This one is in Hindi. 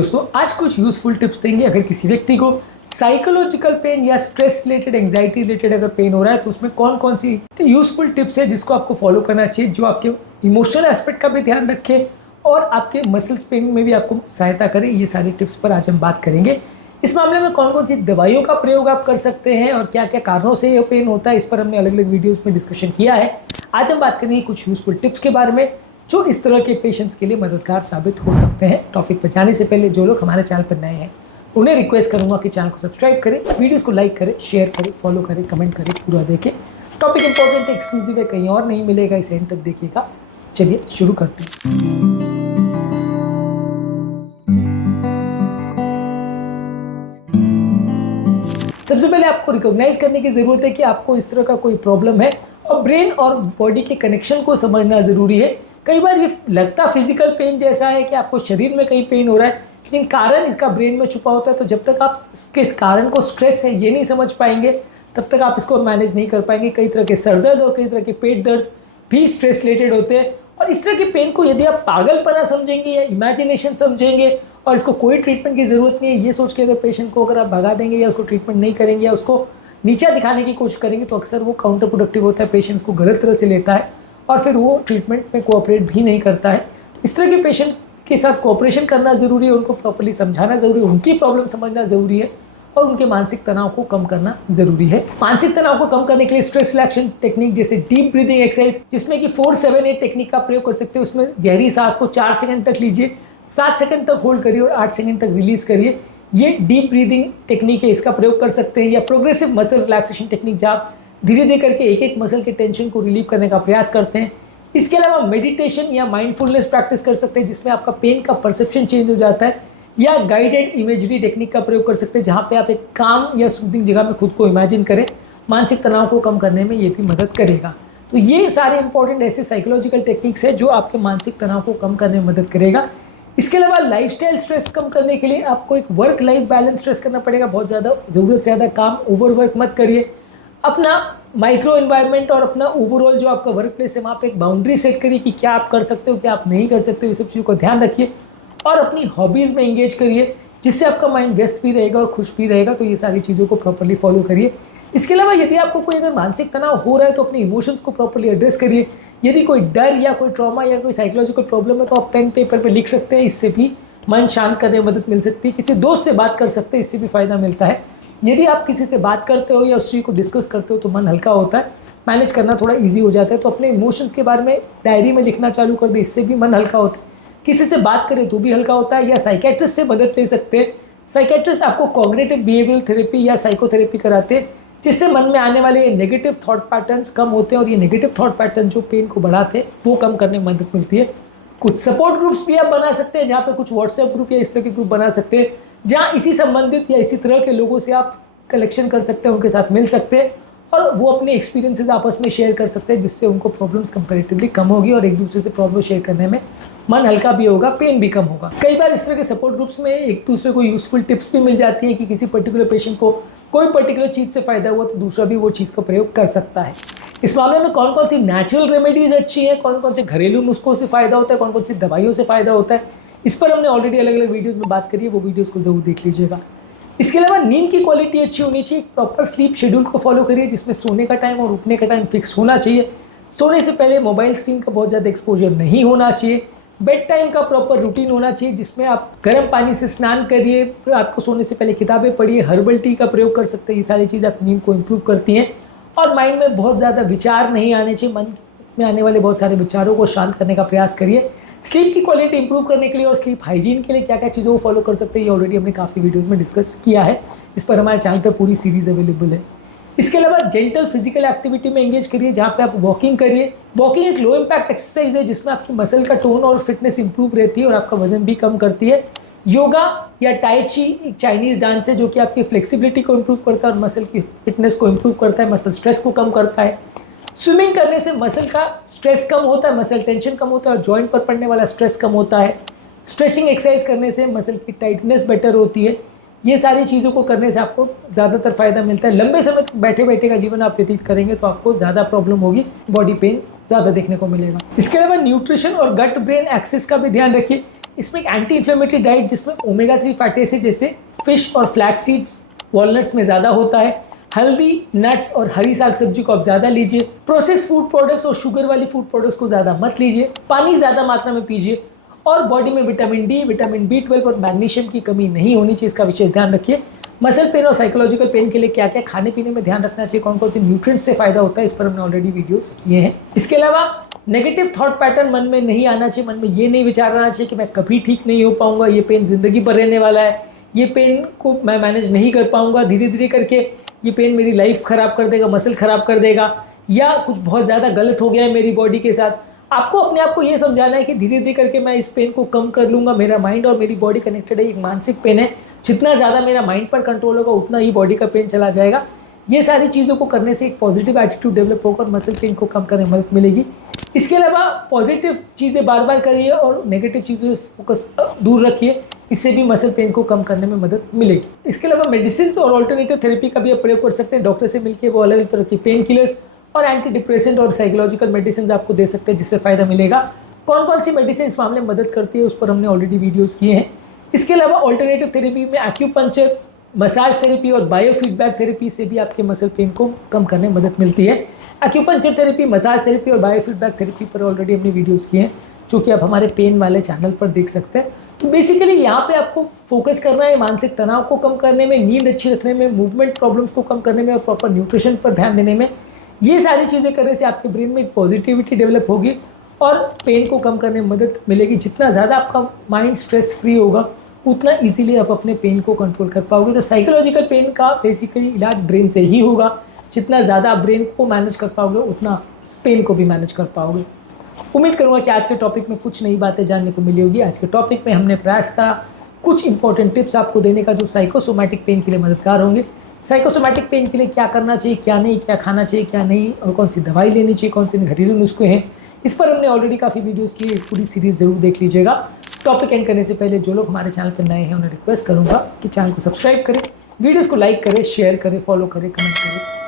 दोस्तों, आज कुछ यूजफुल टिप्स देंगे। अगर किसी व्यक्ति को साइकोलॉजिकल पेन या स्ट्रेस रिलेटेड, एंजाइटी रिलेटेड अगर पेन हो रहा है तो उसमें कौन कौन सी यूजफुल टिप्स है जिसको आपको फॉलो करना चाहिए, जो आपके इमोशनल एस्पेक्ट का भी ध्यान रखे और आपके मसल्स पेन में भी आपको सहायता करे। ये सारी टिप्स पर आज हम बात करेंगे। इस मामले में कौन कौन सी दवाइयों का प्रयोग आप कर सकते हैं और क्या क्या कारणों से ये पेन होता है, इस पर हमने अलग अलग वीडियोस में डिस्कशन किया है। आज हम बात करेंगे कुछ यूजफुल टिप्स के बारे में जो इस तरह के पेशेंट्स के लिए मददगार साबित हो सकते हैं। टॉपिक पर जाने से पहले जो लोग हमारे चैनल पर नए हैं उन्हें रिक्वेस्ट करूंगा कि चैनल को सब्सक्राइब करें, वीडियोस को लाइक करें, शेयर करें, फॉलो करें, कमेंट करें, पूरा देखें। टॉपिक इंपॉर्टेंट है, एक्सक्लूसिव है, कहीं और नहीं मिलेगा, इसे एंड तक देखिएगा। चलिए शुरू करते हैं। सबसे पहले आपको रिकॉग्नाइज करने की जरूरत है कि आपको इस तरह का कोई प्रॉब्लम है और ब्रेन और बॉडी के कनेक्शन को समझना जरूरी है। कई बार ये लगता फिजिकल पेन जैसा है कि आपको शरीर में कहीं पेन हो रहा है, लेकिन कारण इसका ब्रेन में छुपा होता है। तो जब तक आप इसके कारण को स्ट्रेस है ये नहीं समझ पाएंगे तब तक आप इसको मैनेज नहीं कर पाएंगे। कई तरह के सर दर्द और कई तरह के पेट दर्द भी स्ट्रेस रिलेटेड होते हैं। और इस तरह के पेन को यदि आप पागलपना समझेंगे या इमेजिनेशन समझेंगे और इसको कोई ट्रीटमेंट की ज़रूरत नहीं है, ये सोच के अगर पेशेंट को अगर आप भगा देंगे या उसको ट्रीटमेंट नहीं करेंगे या उसको नीचा दिखाने की कोशिश करेंगे तो अक्सर वो काउंटर प्रोडक्टिव होता है, पेशेंट को गलत तरह से लेता है और फिर वो ट्रीटमेंट में कोऑपरेट भी नहीं करता है। तो इस तरह के पेशेंट के साथ कोऑपरेशन करना ज़रूरी है, उनको प्रॉपर्ली समझाना ज़रूरी है, उनकी प्रॉब्लम समझना ज़रूरी है और उनके मानसिक तनाव को कम करना ज़रूरी है। मानसिक तनाव को कम करने के लिए स्ट्रेस रिलैक्सेशन टेक्निक जैसे डीप ब्रीदिंग एक्सरसाइज, जिसमें कि 4-7-8 टेक्निक का प्रयोग कर सकते हैं। उसमें गहरी सांस को 4 सेकंड तक लीजिए, 7 सेकंड तक होल्ड करिए और 8 सेकंड तक रिलीज करिए। ये डीप ब्रीदिंग टेक्निक है, इसका प्रयोग कर सकते हैं। या प्रोग्रेसिव मसल रिलैक्सेशन टेक्निक, जहाँ आप धीरे धीरे करके एक एक मसल के टेंशन को रिलीव करने का प्रयास करते हैं। इसके अलावा मेडिटेशन या माइंडफुलनेस प्रैक्टिस कर सकते हैं, जिसमें आपका पेन का परसेप्शन चेंज हो जाता है। या गाइडेड इमेजरी टेक्निक का प्रयोग कर सकते हैं, जहाँ पे आप एक काम या सूदिंग जगह में खुद को इमेजिन करें। मानसिक तनाव को कम करने में ये भी मदद करेगा। तो ये सारे इंपॉर्टेंट ऐसे साइकोलॉजिकल टेक्निक्स है जो आपके मानसिक तनाव को कम करने में मदद करेगा। इसके अलावा लाइफस्टाइल स्ट्रेस कम करने के लिए आपको एक वर्क लाइफ बैलेंस स्ट्रेस करना पड़ेगा। बहुत ज़्यादा ज़रूरत से ज़्यादा काम, ओवरवर्क मत करिए। अपना माइक्रो एनवायरनमेंट और अपना ओवरऑल जो आपका वर्क प्लेस है वहाँ पे एक बाउंड्री सेट करिए कि क्या आप कर सकते हो, क्या आप नहीं कर सकते हो। ये सब चीज़ों का ध्यान रखिए और अपनी हॉबीज़ में एंगेज करिए, जिससे आपका माइंड व्यस्त भी रहेगा और खुश भी रहेगा। तो ये सारी चीज़ों को प्रॉपर्ली फॉलो करिए। इसके अलावा यदि आपको कोई अगर मानसिक तनाव हो रहा है तो अपने इमोशंस को प्रॉपर्ली एड्रेस करिए। यदि कोई डर या कोई ट्रॉमा या कोई साइकोलॉजिकल प्रॉब्लम है तो आप पेन पेपर पे लिख सकते हैं, इससे भी मन शांत करने में मदद मिल सकती है। किसी दोस्त से बात कर सकते हैं, इससे भी फ़ायदा मिलता है। यदि आप किसी से बात करते हो या उस चीज़ को डिस्कस करते हो तो मन हल्का होता है, मैनेज करना थोड़ा ईजी हो जाता है। तो अपने इमोशंस के बारे में डायरी में लिखना चालू कर दे, इससे भी मन हल्का होता है। किसी से बात करें तो भी हल्का होता है। या साइकेट्रिस्ट से मदद ले सकते हैं। साइकेट्रिस्ट आपको कॉग्निटिव बिहेवियरल थेरेपी या साइकोथेरेपी कराते हैं, जिससे मन में आने वाले नेगेटिव थॉट पैटर्न्स कम होते हैं और ये नेगेटिव थॉट पैटर्न जो पेन को बढ़ाते हैं वो कम करने में मदद मिलती है। कुछ सपोर्ट ग्रुप्स भी आप बना सकते हैं, जहाँ पे कुछ व्हाट्सएप ग्रुप या इस तरह के ग्रुप बना सकते हैं, जहाँ इसी संबंधित या इसी तरह के लोगों से आप कलेक्शन कर सकते हैं, उनके साथ मिल सकते हैं और वो अपने एक्सपीरियंसेस आपस में शेयर कर सकते हैं, जिससे उनको प्रॉब्लम्स कंपैरेटिवली कम होगी और एक दूसरे से प्रॉब्लम शेयर करने में मन हल्का भी होगा, पेन भी कम होगा। कई बार इस तरह के सपोर्ट ग्रुप्स में एक दूसरे को यूजफुल टिप्स भी मिल जाती हैं कि किसी पर्टिकुलर पेशेंट को कोई पर्टिकुलर चीज़ से फ़ायदा हुआ तो दूसरा भी वो चीज़ का प्रयोग कर सकता है। इस मामले में कौन कौन सी नेचुरल रेमेडीज़ अच्छी हैं, कौन कौन से घरेलू नुस्खों से फ़ायदा होता है, कौन कौन सी दवाइयों से फ़ायदा होता है, इस पर हमने ऑलरेडी अलग अलग वीडियोज़ में बात करी है, वो वीडियोज़ को ज़रूर देख लीजिएगा। इसके अलावा नींद की क्वालिटी अच्छी होनी चाहिए। प्रॉपर स्लीप शेड्यूल को फॉलो करिए, जिसमें सोने का टाइम और उठने का टाइम फिक्स होना चाहिए। सोने से पहले मोबाइल स्क्रीन का बहुत ज़्यादा एक्सपोजर नहीं होना चाहिए। बेड टाइम का प्रॉपर रूटीन होना चाहिए, जिसमें आप गर्म पानी से स्नान करिए, रात को सोने से पहले किताबें पढ़िए, हर्बल टी का प्रयोग कर सकते हैं। ये सारी चीज़ आपकी नींद को इम्प्रूव करती हैं और माइंड में बहुत ज़्यादा विचार नहीं आने चाहिए। मन में आने वाले बहुत सारे विचारों को शांत करने का प्रयास करिए। स्लीप की क्वालिटी इंप्रूव करने के लिए और स्लीप हाइजीन के लिए क्या क्या चीज़ों को फॉलो कर सकते हैं, ये ऑलरेडी हमने काफ़ी वीडियोज़ में डिस्कस किया है। इस पर हमारे चैनल पर पूरी सीरीज़ अवेलेबल है। इसके अलावा जेंटल फिजिकल एक्टिविटी में एंगेज करिए, जहाँ पे आप वॉकिंग करिए। वॉकिंग एक लो इम्पैक्ट एक्सरसाइज है, जिसमें आपकी मसल का टोन और फिटनेस इंप्रूव रहती है और आपका वजन भी कम करती है। योगा या टाई ची एक चाइनीज़ डांस है जो कि आपकी फ्लेक्सिबिलिटी को इम्प्रूव करता है और मसल की फिटनेस को इम्प्रूव करता है, मसल स्ट्रेस को कम करता है। स्विमिंग करने से मसल का स्ट्रेस कम होता है, मसल टेंशन कम होता है और जॉइंट पर पड़ने वाला स्ट्रेस कम होता है। स्ट्रेचिंग एक्सरसाइज करने से मसल की टाइटनेस बेटर होती है। ये सारी चीज़ों को करने से आपको ज़्यादातर फ़ायदा मिलता है। लंबे समय तक बैठे बैठे का जीवन आप व्यतीत करेंगे तो आपको ज़्यादा प्रॉब्लम होगी, बॉडी पेन ज़्यादा देखने को मिलेगा। इसके अलावा न्यूट्रिशन और गट ब्रेन एक्सिस का भी ध्यान रखिए। इसमें एक एंटी इन्फ्लेमेटरी डाइट जिसमें ओमेगा 3 फैटी एसिड जैसे फिश और फ्लैक्स सीड्स, वॉलनट्स में ज़्यादा होता है। हल्दी, नट्स और हरी साग सब्जी को आप ज़्यादा लीजिए। प्रोसेस फूड प्रोडक्ट्स और शुगर वाली फूड प्रोडक्ट्स को ज़्यादा मत लीजिए। पानी ज़्यादा मात्रा में पीजिए और बॉडी में विटामिन डी, विटामिन B12 और मैग्नीशियम की कमी नहीं होनी चाहिए, इसका विशेष ध्यान रखिए। मसल पेन और साइकोलॉजिकल पेन के लिए क्या क्या खाने पीने में ध्यान रखना चाहिए, कौन कौन से न्यूट्रिएंट्स से फायदा होता है, इस पर हमने ऑलरेडी वीडियोस किए हैं। इसके अलावा नेगेटिव थॉट पैटर्न मन में नहीं आना चाहिए। मन में ये नहीं विचार आना चाहिए कि मैं कभी ठीक नहीं हो पाऊंगा, ये पेन जिंदगी भर रहने वाला है, ये पेन को मैं मैनेज नहीं कर पाऊंगा, धीरे धीरे करके ये पेन मेरी लाइफ ख़राब कर देगा, मसल ख़राब कर देगा, या कुछ बहुत ज़्यादा गलत हो गया है मेरी बॉडी के साथ। आपको अपने आप को ये समझाना है कि धीरे धीरे करके मैं इस पेन को कम कर लूँगा। मेरा माइंड और मेरी बॉडी कनेक्टेड है, एक मानसिक पेन है, जितना ज़्यादा मेरा माइंड पर कंट्रोल होगा उतना ही बॉडी का पेन चला जाएगा। ये सारी चीज़ों को करने से एक पॉजिटिव एटीट्यूड डेवलप होकर मसल पेन को कम करने में मदद मिलेगी। इसके अलावा पॉजिटिव चीज़ें बार बार करिए और नेगेटिव चीज़ों से फोकस दूर रखिए, इससे भी मसल पेन को कम करने में मदद मिलेगी। इसके अलावा मेडिसिन और ऑल्टरनेटिव थेरेपी का भी आप प्रयोग कर सकते हैं। डॉक्टर से मिलकर वो अलग अलग तरह की पेन किलर्स और एंटी डिप्रेसेंट और साइकोलॉजिकल मेडिसिन आपको दे सकते हैं, जिससे फ़ायदा मिलेगा। कौन कौन सी मेडिसिन इस मामले में मदद करती है उस पर हमने ऑलरेडी वीडियोज़ किए हैं। इसके अलावा ऑल्टरनेटिव थेरेपी में एक्यूपंक्चर, मसाज थेरेपी और बायोफीडबैक थेरेपी से भी आपके मसल पेन को कम करने में मदद मिलती है। एक्यूपंक्चर थेरेपी, मसाज थेरेपी और बायोफीडबैक थेरेपी पर ऑलरेडी हमने वीडियोस किए हैं, जो कि आप हमारे पेन वाले चैनल पर देख सकते हैं। तो बेसिकली यहाँ पे आपको फोकस करना है मानसिक तनाव को कम करने में, नींद अच्छी रखने में, मूवमेंट प्रॉब्लम्स को कम करने में और प्रॉपर न्यूट्रिशन पर ध्यान देने में। ये सारी चीज़ें करने से आपके ब्रेन में एक पॉजिटिविटी डेवलप होगी और पेन को कम करने में मदद मिलेगी। जितना ज़्यादा आपका माइंड स्ट्रेस फ्री होगा उतना इजीली आप अपने पेन को कंट्रोल कर पाओगे। तो साइकोलॉजिकल पेन का बेसिकली इलाज ब्रेन से ही होगा। जितना ज़्यादा आप ब्रेन को मैनेज कर पाओगे उतना पेन को भी मैनेज कर पाओगे। उम्मीद करूँगा कि आज के टॉपिक में कुछ नई बातें जानने को मिली होगी। आज के टॉपिक में हमने प्रयास करा कुछ इंपॉर्टेंट टिप्स आपको देने का जो साइकोसोमैटिक पेन के लिए मददगार होंगे। साइकोसोमैटिक पेन के लिए क्या करना चाहिए, क्या नहीं, क्या खाना चाहिए, क्या नहीं, और कौन सी दवाई लेनी चाहिए, कौन से घरेलू नुस्खे हैं, इस पर हमने ऑलरेडी काफ़ी वीडियोस की, पूरी सीरीज़ ज़रूर देख लीजिएगा। टॉपिक एंड करने से पहले जो लोग हमारे चैनल पर नए हैं उन्हें रिक्वेस्ट करूँगा कि चैनल को सब्सक्राइब करें, वीडियोज़ को लाइक करें, शेयर करें, फॉलो करें, कमेंट करें।